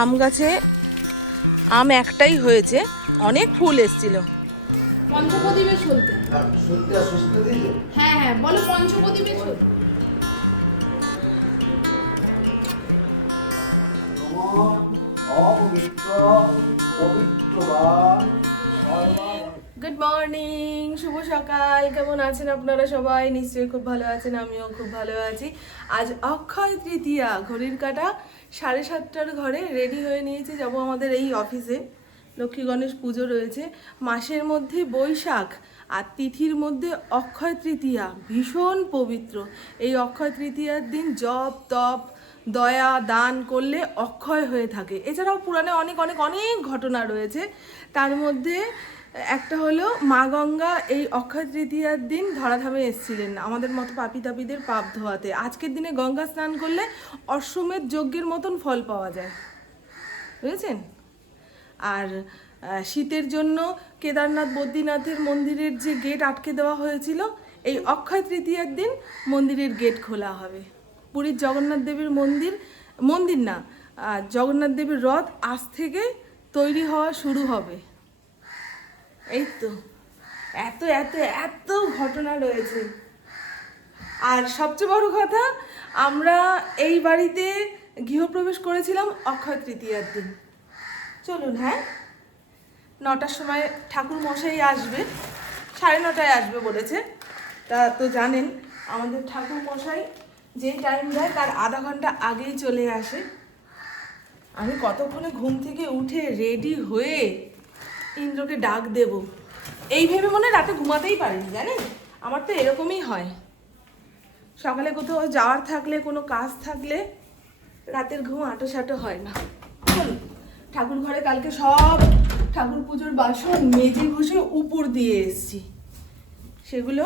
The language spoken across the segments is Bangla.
আম গাছে আম একটাই হয়েছে, অনেক ফুল এসেছিল। পঞ্চপ্রদীপে চলতে হ্যাঁ হ্যাঁ বলো পঞ্চপ্রদীপে চলতে। গুড মর্নিং, শুভ সকাল। কেমন আছেন আপনারা সবাই? নিশ্চয়ই খুব ভালো আছেন, আমিও খুব ভালো আছি। আজ অক্ষয় তৃতীয়া, ঘড়ির কাঁটা 7:30টার ঘরে রেডি হয়ে নিয়েছি, যাবো আমাদের এই অফিসে। লক্ষ্মী গণেশ পুজো রয়েছে, মাসের মধ্যে বৈশাখ আর তিথির মধ্যে অক্ষয় তৃতীয়া, ভীষণ পবিত্র। এই অক্ষয় তৃতীয়ার দিন জপ তপ দয়া দান করলে অক্ষয় হয়ে থাকে। এছাড়াও পুরাণে অনেক অনেক অনেক ঘটনা রয়েছে। তার মধ্যে একটা হলো মা গঙ্গা এই অক্ষয় তৃতীয়ার দিন ধরাধামে এসেছিলেন আমাদের মতো পাপী তাপীদের পাপ ধোয়াতে। আজকের দিনে গঙ্গা স্নান করলে অশ্বমেধ যজ্ঞের মতন ফল পাওয়া যায়, বুঝেছেন? আর শীতের জন্য কেদারনাথ বদ্রীনাথের মন্দিরের যে গেট আটকে দেওয়া হয়েছিল, এই অক্ষয় তৃতীয়ার দিন মন্দিরের গেট খোলা হবে। পুরীর জগন্নাথ দেবের মন্দির না, জগন্নাথ দেবের রথ আজ থেকে তৈরি হওয়া শুরু হবে। এই তো এত এত এত ঘটনা রয়েছে। আর সবচেয়ে বড় কথা, আমরা এই বাড়িতে গৃহপ্রবেশ করেছিলাম অক্ষয় তৃতীয়ার দিন। চলুন, হ্যাঁ, 9টার সময় ঠাকুর মশাই আসবে, 9:30টায় আসবে বলেছে। তা তো জানেন আমাদের ঠাকুর মশাই যেই টাইম দেয় তার আধা ঘন্টা আগেই চলে আসে। আমি কতক্ষণে ঘুম থেকে উঠে রেডি হয়ে ইন্দ্রকে ডাক দেব এই ভেবে মনে রাতে ঘুমাতেই পারিনি, জানেন? আমার তো এরকমই হয়, সকালে কোথাও যাওয়ার থাকলে, কোনো কাজ থাকলে রাতের ঘুম আঁটোসাঁটো হয় না। চলুন, ঠাকুর ঘরে কালকে সব ঠাকুর পুজোর বাসন মেজে ঘষে উপর দিয়ে এসছি, সেগুলো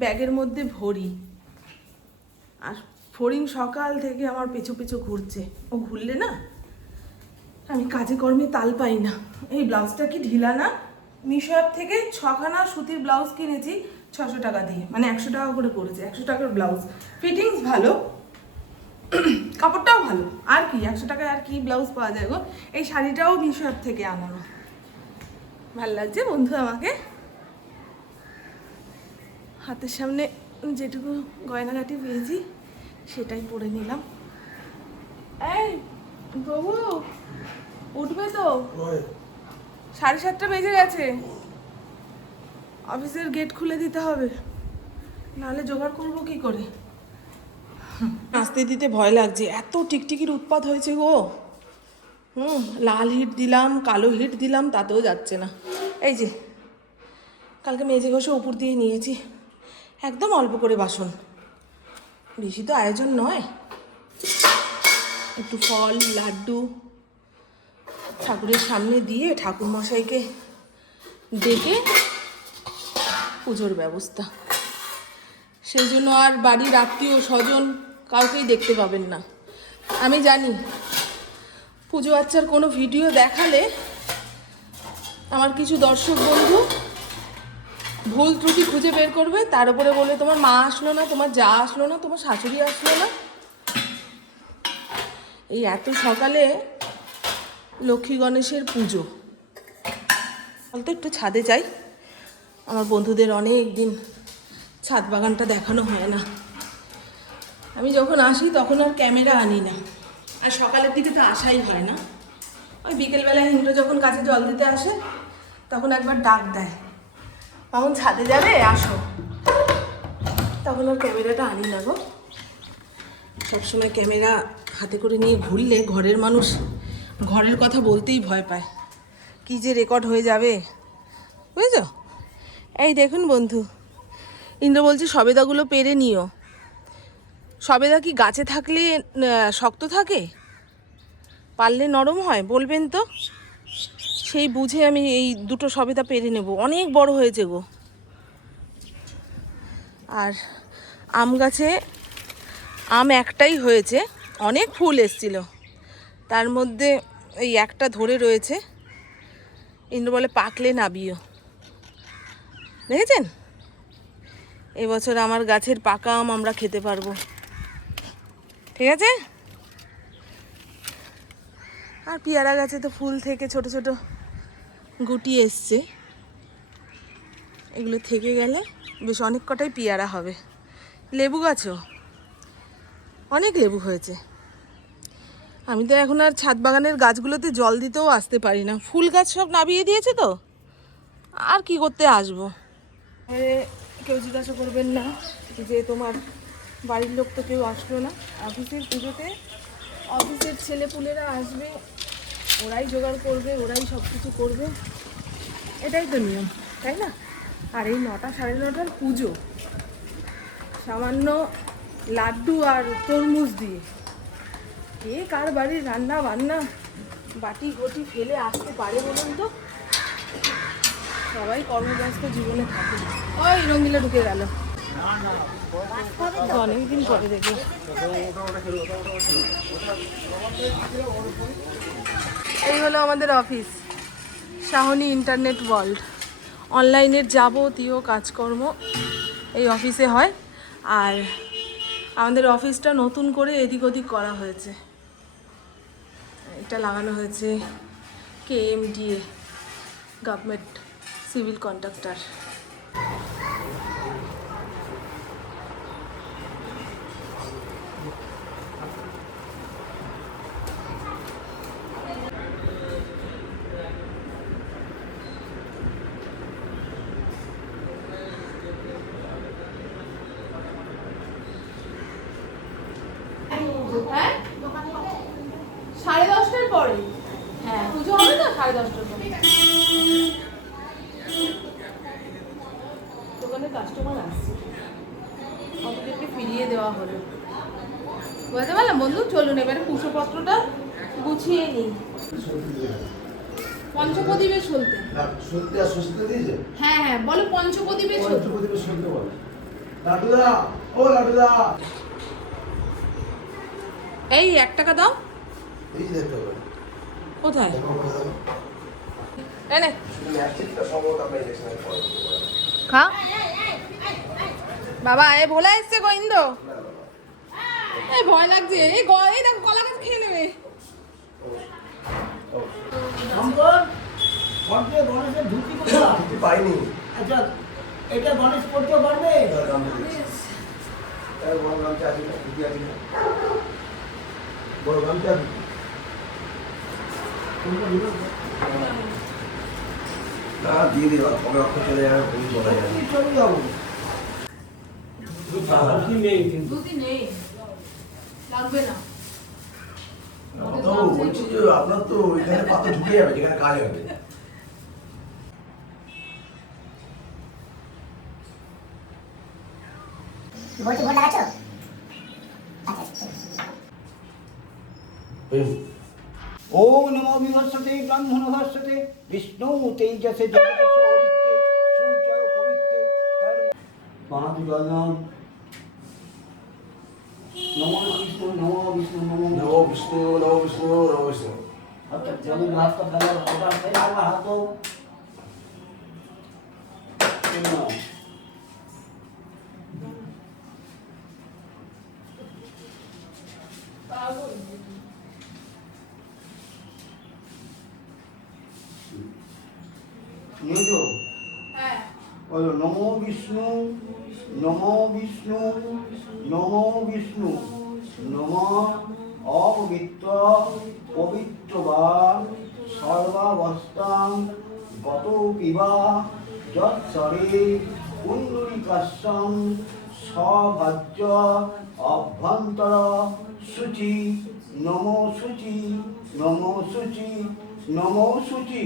ব্যাগের মধ্যে ভরি। আর ফড়িং সকাল থেকে আমার পেছু পেছু ঘুরছে, ও ঘুরলে না আমি কাজে কর্মে তাল পাই না। এই ব্লাউজটা কি ঢিলা না? মিশো অ্যাপ থেকে 6খানা সুতির ব্লাউজ কিনেছি 600 টাকা দিয়ে, মানে 100 টাকা করে পড়েছে। 100 টাকার ব্লাউজ, ফিটিংস ভালো, কাপড়টাও ভালো। আর কি 100 টাকায় আর কি ব্লাউজ পাওয়া যায় গো? এই শাড়িটাও মিশো অ্যাপ থেকে আনানো, ভাল লাগছে বন্ধু আমাকে। হাতের সামনে যেটুকু গয়নাঘাটি পেয়েছি সেটাই পরে নিলাম। এই প্রভু, উঠবে তো? 7:30 বেজে গেছে, অফিসের গেট খুলে দিতে হবে, নাহলে জোগাড় করবো কি করে? আসতে দিতে ভয় লাগছে, এত টিকটিকির উৎপাত হয়েছে গো। লাল হিট দিলাম, কালো হিট দিলাম, তাতেও যাচ্ছে না। এই যে কালকে মেজে ঘষে উপর দিয়ে নিয়েছি, একদম অল্প করে বাসন, বেশি তো আয়োজন নয়। একটু ফল লাড্ডু ঠাকুরের সামনে দিয়ে ঠাকুর মশাইকে ডেকে পুজোর ব্যবস্থা। সেই জন্য আর বাড়ির আত্মীয় স্বজন কাউকেই দেখতে পাবেন না। আমি জানি পুজো আচ্চার কোনো ভিডিও দেখালে আমার কিছু দর্শক বন্ধু ভুল ত্রুটি খুঁজে বের করবে, তার উপরে বলবে তোমার মা আসলো না, তোমার যা আসলো না, তোমার শাশুড়ি আসলো না। এই এত সকালে লক্ষ্মী গণেশের পুজো, বলতো একটু ছাদে যাই। আমার বন্ধুদের অনেক দিন ছাদ বাগানটা দেখানো হয় না। আমি যখন আসি তখন আর ক্যামেরা আনি না, আর সকালের দিকে তো আসাই হয় না। ওই বিকেলবেলায় হিন্দ্র যখন কাছে জল দিতে আসে তখন একবার ডাক দেয়, তখন ছাদে যাবে আসো, তখন আর ক্যামেরাটা আনি না গো। সবসময় ক্যামেরা হাতে করে নিয়ে ঘুরলে ঘরের মানুষ ঘরের কথা বলতেই ভয় পায়, কি যে রেকর্ড হয়ে যাবে, বুঝেছো? এই দেখুন বন্ধু, ইন্দ্র বলছে সবেদাগুলো পেরে নিও। সবেদা কি গাছে থাকলে শক্ত থাকে, পারলে নরম হয়? বলবেন তো, সেই বুঝে আমি এই দুটো সবেদা পেরে নেব। অনেক বড় হয়েছে গো। আর আম গাছে আম একটাই হয়েছে, অনেক ফুল এসছিল, তার মধ্যে এই একটা ধরে রয়েছে। ইন্দ্র বলে পাকলে নাবিও। দেখেছেন, এবছর আমার গাছের পাকা আম আমরা খেতে পারবো, ঠিক আছে? আর পেয়ারা গাছে তো ফুল থেকে ছোট ছোট গুটি এসছে, এগুলো থেকে গেলে বেশ অনেক কটাই পেয়ারা হবে। লেবু গাছও অনেক লেবু হয়েছে। আমি তো এখন আর ছাদ বাগানের গাছগুলোতে জল দিতেও আসতে পারি না, ফুল গাছ সব নামিয়ে দিয়েছে তো, আর কি করতে আসবো। কেউ জিজ্ঞাসা করবেন না যে তোমার বাড়ির লোক তো কেউ আসলো না। অফিসের পুজোতে অফিসের ছেলেপুলেরা আসবে, ওরাই জোগাড় করবে, ওরাই সব কিছু করবে, এটাই তো নিয়ম, তাই না? আর এই 9টা সাড়ে 9টার পুজো সামান্য লাড্ডু আর তরমুজ দিয়ে কে কার বাড়ির রান্না বান্না বাটি ঘটি ফেলে আসতে পারে বলুন তো? সবাই কর্মব্যস্ত জীবনে থাকে। ওই রঙিলা ঢুকে গেল, অনেকদিন পরে দেখি। এই হলো আমাদের অফিস, শাহনী ইন্টারনেট ওয়ার্ল্ড। অনলাইনের যাবতীয় কাজকর্ম এই অফিসে হয়। আর আমাদের অফিসটা নতুন করে এদিক ওদিক করা হয়েছে। এটা লাগানো হয়েছে KMDA, গভর্নমেন্ট সিভিল কন্ট্রাক্টর। হ্যাঁ 10:30টার পরে, হ্যাঁ পুজো হবে তো 10:30টার পরে। দোকানে কাস্টমার আসছে, ওদেরকে ফিরিয়ে দেওয়া হলো। বুঝতে পারলাম বন্ধু, চলুন এবারে পুজোপত্রটা গুছিয়ে নিই। পঞ্চপ্রদীপে চলতে। সত্যি আর সুস্থ দিয়েছে। হ্যাঁ হ্যাঁ বলো পঞ্চপ্রদীপে চলতে। পঞ্চপ্রদীপে শুনতে বলো। লাড্ডুদা, ও লাড্ডুদা। এই 1 টাকা দাও। এই যে দেখতে পাবে। কোথায়? দেখো কোথায় দাও। এনে ম্যাট্রিকটা সম্ভবত আমরা ইলেকশনের পরে। খা বাবা। এ ভোলা এসছে গোবিন্দ, এই ভয় লাগছে। এই দেখো কলা গাছ খেয়ে নেবে। শঙ্কর, ঘরে গণেশের ধুতি কোথায়? কিছু পাইনি। আচ্ছা, এটা গণেশ করতে পারবে? বড় গামছা আছে না? ধুতি আছে না? বড় গামছা আছে? না দিয়ে দিবা, কবে অক্ষর চলে যাবে তুমি চলে যাবে। কি চলে যাবো? দুটি নেই, লাগবে না। তো বলছি যে আপনার তো এখানে পাতা ঢুকে যাবে যেখানে কাজ হবে। বলছি ভোট লাগাচ্ছ? ওম নমো বিভৎসতে ব্রাহ্মণ ভাষ্যতে বিষ্ণু তেজসে জগদস্য অবিত্তে সূর্যয় পবিত্রে পাঁচ গণন নমো বিষ্ণু নমো বিষ্ণু নমো নমো বিষ্ণু নমো বিষ্ণু নমো বিষ্ণু। আচ্ছা জমি হাতটা ফেলা ওটা ফেলা আমার হাত নিয়েছো? হ্যাঁ বলো নমো বিষ্ণু নমো বিষ্ণু নমো বিষ্ণু নম অপবিত্র পবিত্র বা সর্বাবস্থাং গত কিবা যৎসরে কুণ্ডলিকাশ্যং সভাজ্য অভ্যন্তর শুচি নমো শুচি নমো শুচি নমো শুচি।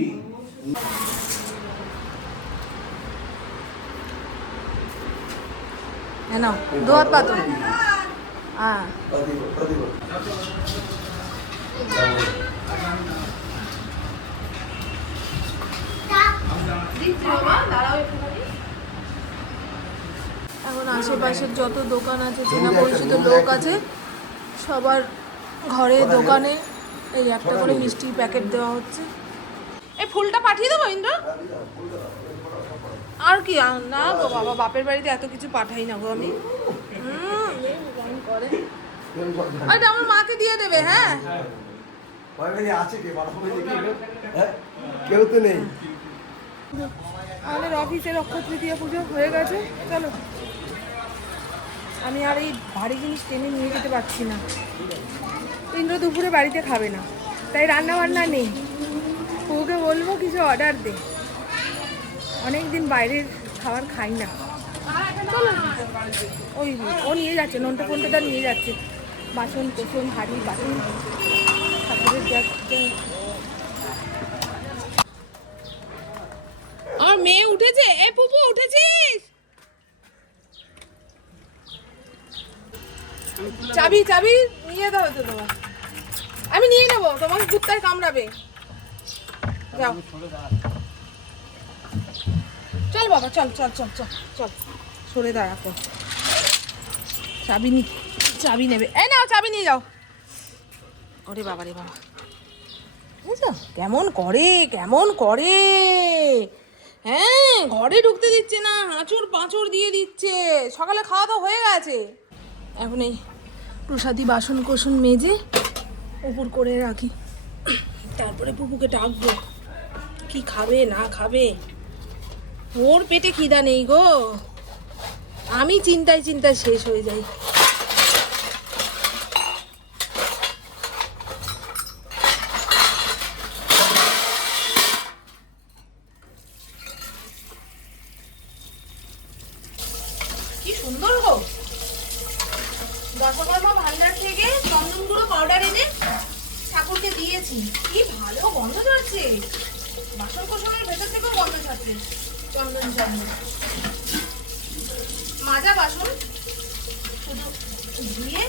নাও 2 হাত পাতো। হ্যাঁ প্রদীপ প্রদীপ। দিচ্ছি বাবা, দাঁড়াও একটুখানি। এখন আশেপাশের যত দোকান আছে, চেনা পরিচিত লোক আছে, সবার ঘরে দোকানে এই একটা করে মিষ্টির প্যাকেট দেওয়া হচ্ছে। এই ফুলটা পাঠিয়ে দেবো ইন্দ্র। আর কি না গো বাবা, বাপের বাড়িতে এত কিছু পাঠাই না গো আমি। করে ওইটা আমার মাকে দিয়ে দেবে। হ্যাঁ ফ্যামিলি আছে কে বাবা দেখি হ্যাঁ কেউ তো নেই। আমাদের অফিসের অক্ষয় তৃতীয়া পুজো হয়ে গেছে। চলো, আমি আর এই ভারী জিনিস টেনে নিয়ে যেতে পারছি না। ইন্দ্র দুপুরে বাড়িতে খাবে না, তাই রান্না বান্না নেই। ওকে বলবো কিছু অর্ডার দে, অনেক দিন বাইরের খাবার খাই না। চলো, ওই ও নিয়ে যাচ্ছে, নন্টা ফোনটা নিয়ে যাচ্ছে, বাসন কোসন হাঁড়ি বাসন ঠাকুরের যাচ্ছে। আর মেয়ে উঠেছে, এ পুপু উঠেছিস? চাবি চাবি নিয়ে দাও তো তোমার, আমি নিয়ে নেবো, তোমাকে কুত্তায় কামড়াবে। যাও চল বাবা, চল চল চল চল চল, সরে দাঁড়াবো। চাবি নেবে, এই নাও চাবি নিয়ে যাও। ওরে বাবা রে বাবা, বুঝছো কেমন করে কেমন করে, হ্যাঁ ঘরে ঢুকতে দিচ্ছে না, হাঁচড় পাঁচড় দিয়ে দিচ্ছে। সকালে খাওয়া দাওয়া হয়ে গেছে, এখন এই প্রসাদী বাসন কোসন মেজে উপর করে রাখি, তারপরে পুপুকে ডাকবো কি খাবে না খাবে। ওর পেটে খিদা নেই গো, আমি চিন্তায় চিন্তায় শেষ হয়ে যাই। কি সুন্দর গো, দশকর্মা ভান্ডার থেকে চন্দন গুঁড়ো পাউডার এনে ঠাকুরকে দিয়েছি, কি ভালো গন্ধ ছাড়ছে, বাসন কোসনের ভেতর থেকেও গন্ধ ছাড়ছে চন্দন চন্দন। মাজা বাসন শুধু ধুয়ে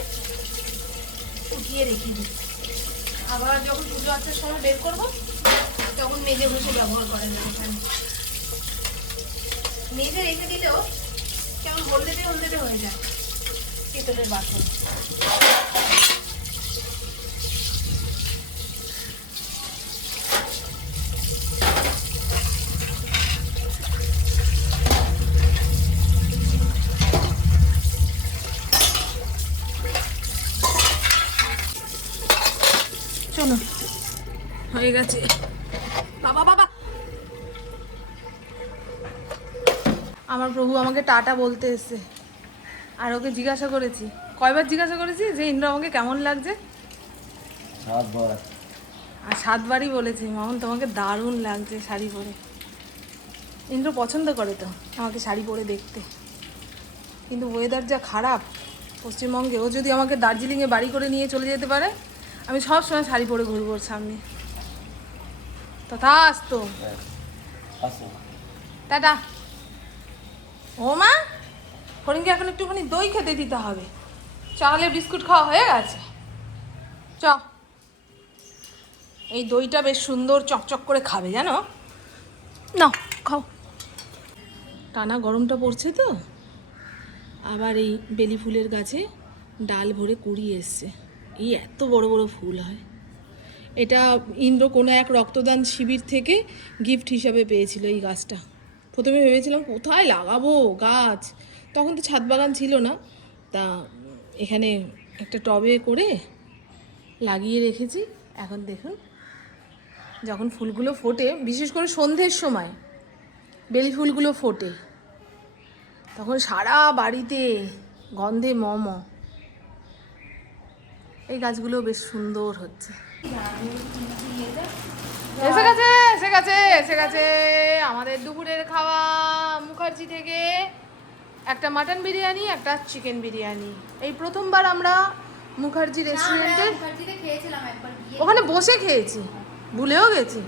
শুকিয়ে রেখে দিই, আবার যখন পুজো আসার সময় বের করবো তখন মেজে ঘষে ব্যবহার করেন না। এখানে মেজে রেখে দিলেও কেমন হলদেটে হলদেটে হয়ে যায় পিতলের বাসন। চলো হয়ে গেছে। বাবা বাবা, আমার প্রভু আমাকে টাটা বলতে এসছে, আর ওকে জিজ্ঞাসা করেছি, কয়বার জিজ্ঞাসা করেছি যে ইন্দ্র আমাকে কেমন লাগছে, 7 বার। আর 7বারই বলেছি মামন তোমাকে দারুণ লাগছে শাড়ি পরে। ইন্দ্র পছন্দ করে তো আমাকে শাড়ি পরে দেখতে, কিন্তু ওয়েদার যা খারাপ পশ্চিমবঙ্গে, ও যদি আমাকে দার্জিলিংয়ে বাড়ি করে নিয়ে চলে যেতে পারে, আমি সব সময় শাড়ি পরে ঘুরবো ওর সামনে। তথা আসতো, আসো। টাটা। ও মা, হরিণকে এখন একটুখানি দই খেতে দিতে হবে, চালে বিস্কুট খাওয়া হয়ে গেছে। চ, এই দইটা বেশ সুন্দর চকচক করে খাবে জানো, নাও খাও। টানা গরমটা পড়ছে তো, আবার এই বেলি ফুলের গাছে ডাল ভরে কুড়ি এসছে, এই এত বড় বড় ফুল হয়। এটা ইন্দ্র কোনো এক রক্তদান শিবির থেকে গিফট হিসাবে পেয়েছিল এই গাছটা। প্রথমে ভেবেছিলাম কোথায় লাগাবো গাছ, তখন তো ছাদ বাগান ছিল না, তা এখানে একটা টবে করে লাগিয়ে রেখেছি। এখন দেখুন যখন ফুলগুলো ফোটে, বিশেষ করে সন্ধ্যের সময় বেলি ফুলগুলো ফোটে, তখন সারা বাড়িতে গন্ধে মম। এই গাছগুলো বেশ সুন্দর হচ্ছে। এসে গেছে এসে গেছে এসে গেছে আমাদের দুপুরের খাওয়া। মুখার্জি থেকে একটা মাটন বিরিয়ানি, একটা চিকেন বিরিয়ানি। এই প্রথমবার আমরা মুখার্জি রেস্টুরেন্টে ওখানে বসে খেয়েছি, ভুলেও গেছি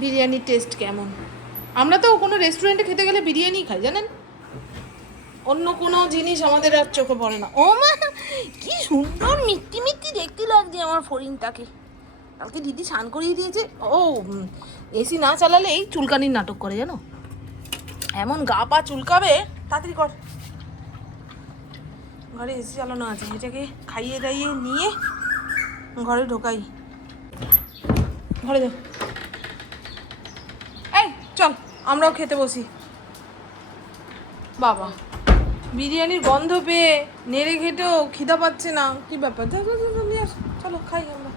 বিরিয়ানির টেস্ট কেমন। আমরা তো কোনো রেস্টুরেন্টে খেতে গেলে বিরিয়ানি খাই জানেন, অন্য কোনো জিনিস আমাদের আর চোখে পড়ে না। ও মা, কি সুন্দর মিষ্টি মিষ্টি দেখতে লাগছে আমার ফড়িংটাকে। কালকে দিদি স্নান করিয়ে দিয়েছে। ও এসি না চালালে এই চুলকানির নাটক করে জানো, এমন গা পা চুলকাবে। তাড়াতাড়ি কর, ঘরে এসি চালানো আছে, এটাকে খাইয়ে দাইয়ে নিয়ে ঘরে ঢোকাই। ঘরে যাও, এই চল আমরাও খেতে বসি। বাবা, বিরিয়ানির গন্ধ পেয়ে নেড়ে ঘেটেও খিদা পাচ্ছে না, কি ব্যাপার? চলো খাই আমরা।